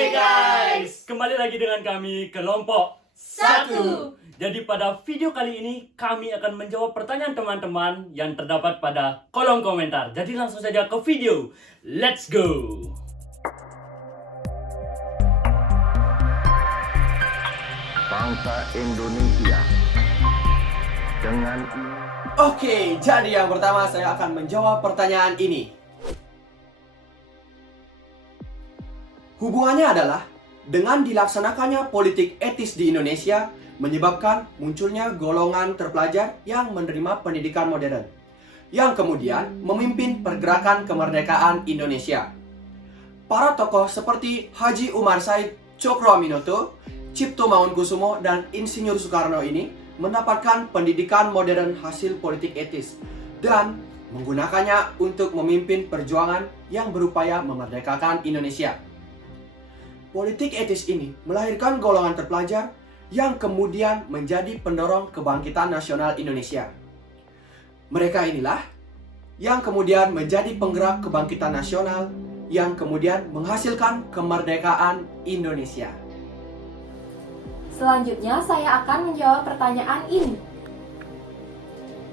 Oke guys, kembali lagi dengan kami kelompok 1. Jadi pada video kali ini kami akan menjawab pertanyaan teman-teman yang terdapat pada kolom komentar. Jadi langsung saja ke video. Let's go. Bangsa Indonesia dengan Oke, jadi yang pertama saya akan menjawab pertanyaan ini. Hubungannya adalah dengan dilaksanakannya politik etis di Indonesia menyebabkan munculnya golongan terpelajar yang menerima pendidikan modern yang kemudian memimpin pergerakan kemerdekaan Indonesia. Para tokoh seperti Haji Umar Said Tjokroaminoto, Cipto Mangunkusumo, dan Insinyur Soekarno ini mendapatkan pendidikan modern hasil politik etis dan menggunakannya untuk memimpin perjuangan yang berupaya memerdekakan Indonesia. Politik etis ini melahirkan golongan terpelajar yang kemudian menjadi pendorong kebangkitan nasional Indonesia. Mereka inilah yang kemudian menjadi penggerak kebangkitan nasional yang kemudian menghasilkan kemerdekaan Indonesia. Selanjutnya saya akan menjawab pertanyaan ini,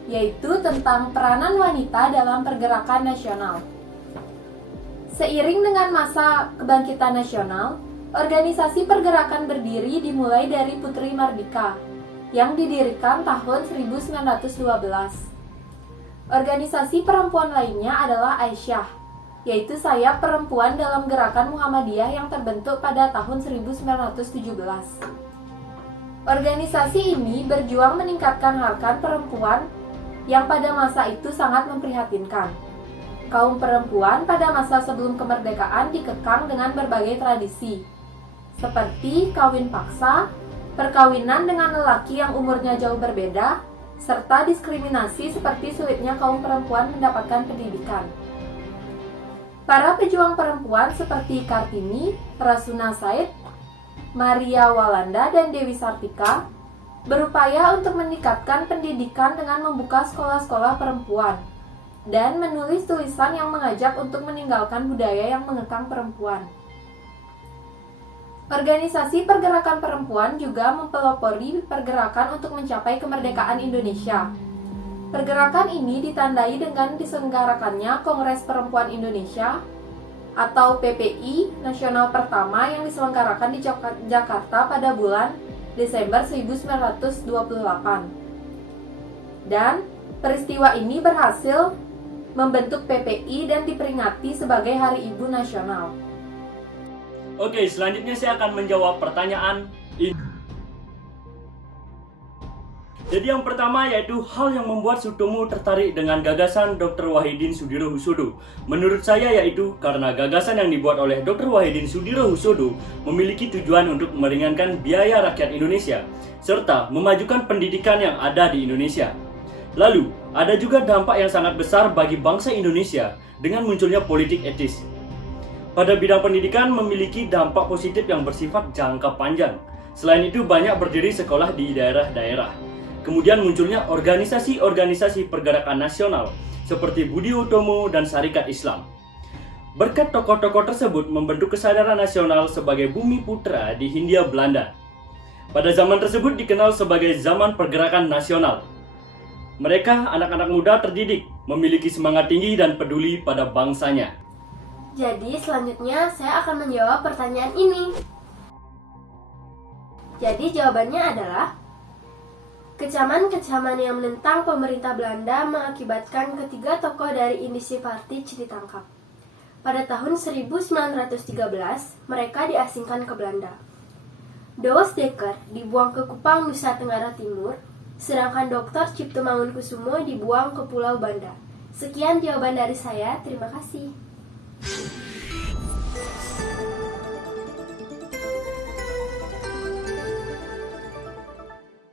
yaitu tentang peranan wanita dalam pergerakan nasional. Seiring dengan masa kebangkitan nasional, organisasi pergerakan berdiri dimulai dari Putri Mardika yang didirikan tahun 1912. Organisasi perempuan lainnya adalah Aisyah, yaitu sayap perempuan dalam gerakan Muhammadiyah yang terbentuk pada tahun 1917. Organisasi ini berjuang meningkatkan harkat perempuan yang pada masa itu sangat memprihatinkan. Kaum perempuan pada masa sebelum kemerdekaan dikekang dengan berbagai tradisi, seperti kawin paksa, perkawinan dengan lelaki yang umurnya jauh berbeda, serta diskriminasi seperti sulitnya kaum perempuan mendapatkan pendidikan. Para pejuang perempuan seperti Kartini, Rasuna Said, Maria Walanda, dan Dewi Sartika berupaya untuk meningkatkan pendidikan dengan membuka sekolah-sekolah perempuan dan menulis tulisan yang mengajak untuk meninggalkan budaya yang mengekang perempuan. Organisasi pergerakan perempuan juga mempelopori pergerakan untuk mencapai kemerdekaan Indonesia. Pergerakan ini ditandai dengan diselenggarakannya Kongres Perempuan Indonesia atau PPI Nasional pertama yang diselenggarakan di Jakarta pada bulan Desember 1928. Dan peristiwa ini berhasil membentuk PPI dan diperingati sebagai Hari Ibu Nasional. Oke, selanjutnya saya akan menjawab pertanyaan ini. Jadi yang pertama yaitu hal yang membuat Sutomo tertarik dengan gagasan Dr. Wahidin Sudirohusodo. Menurut saya yaitu karena gagasan yang dibuat oleh Dr. Wahidin Sudirohusodo memiliki tujuan untuk meringankan biaya rakyat Indonesia serta memajukan pendidikan yang ada di Indonesia. Lalu, ada juga dampak yang sangat besar bagi bangsa Indonesia dengan munculnya politik etis. Pada bidang pendidikan memiliki dampak positif yang bersifat jangka panjang. Selain itu banyak berdiri sekolah di daerah-daerah. Kemudian munculnya organisasi-organisasi pergerakan nasional seperti Budi Utomo dan Sarekat Islam. Berkat tokoh-tokoh tersebut membentuk kesadaran nasional sebagai bumi putra di Hindia Belanda. Pada zaman tersebut dikenal sebagai zaman pergerakan nasional. Mereka anak-anak muda terdidik, memiliki semangat tinggi dan peduli pada bangsanya. Jadi selanjutnya saya akan menjawab pertanyaan ini. Jadi jawabannya adalah kecaman-kecaman yang menentang pemerintah Belanda mengakibatkan ketiga tokoh dari Indische Partij ditangkap. Pada tahun 1913, mereka diasingkan ke Belanda. Douwe Dekker dibuang ke Kupang, Nusa Tenggara Timur, sedangkan Dr. Cipto Mangunkusumo dibuang ke Pulau Banda. Sekian jawaban dari saya, terima kasih.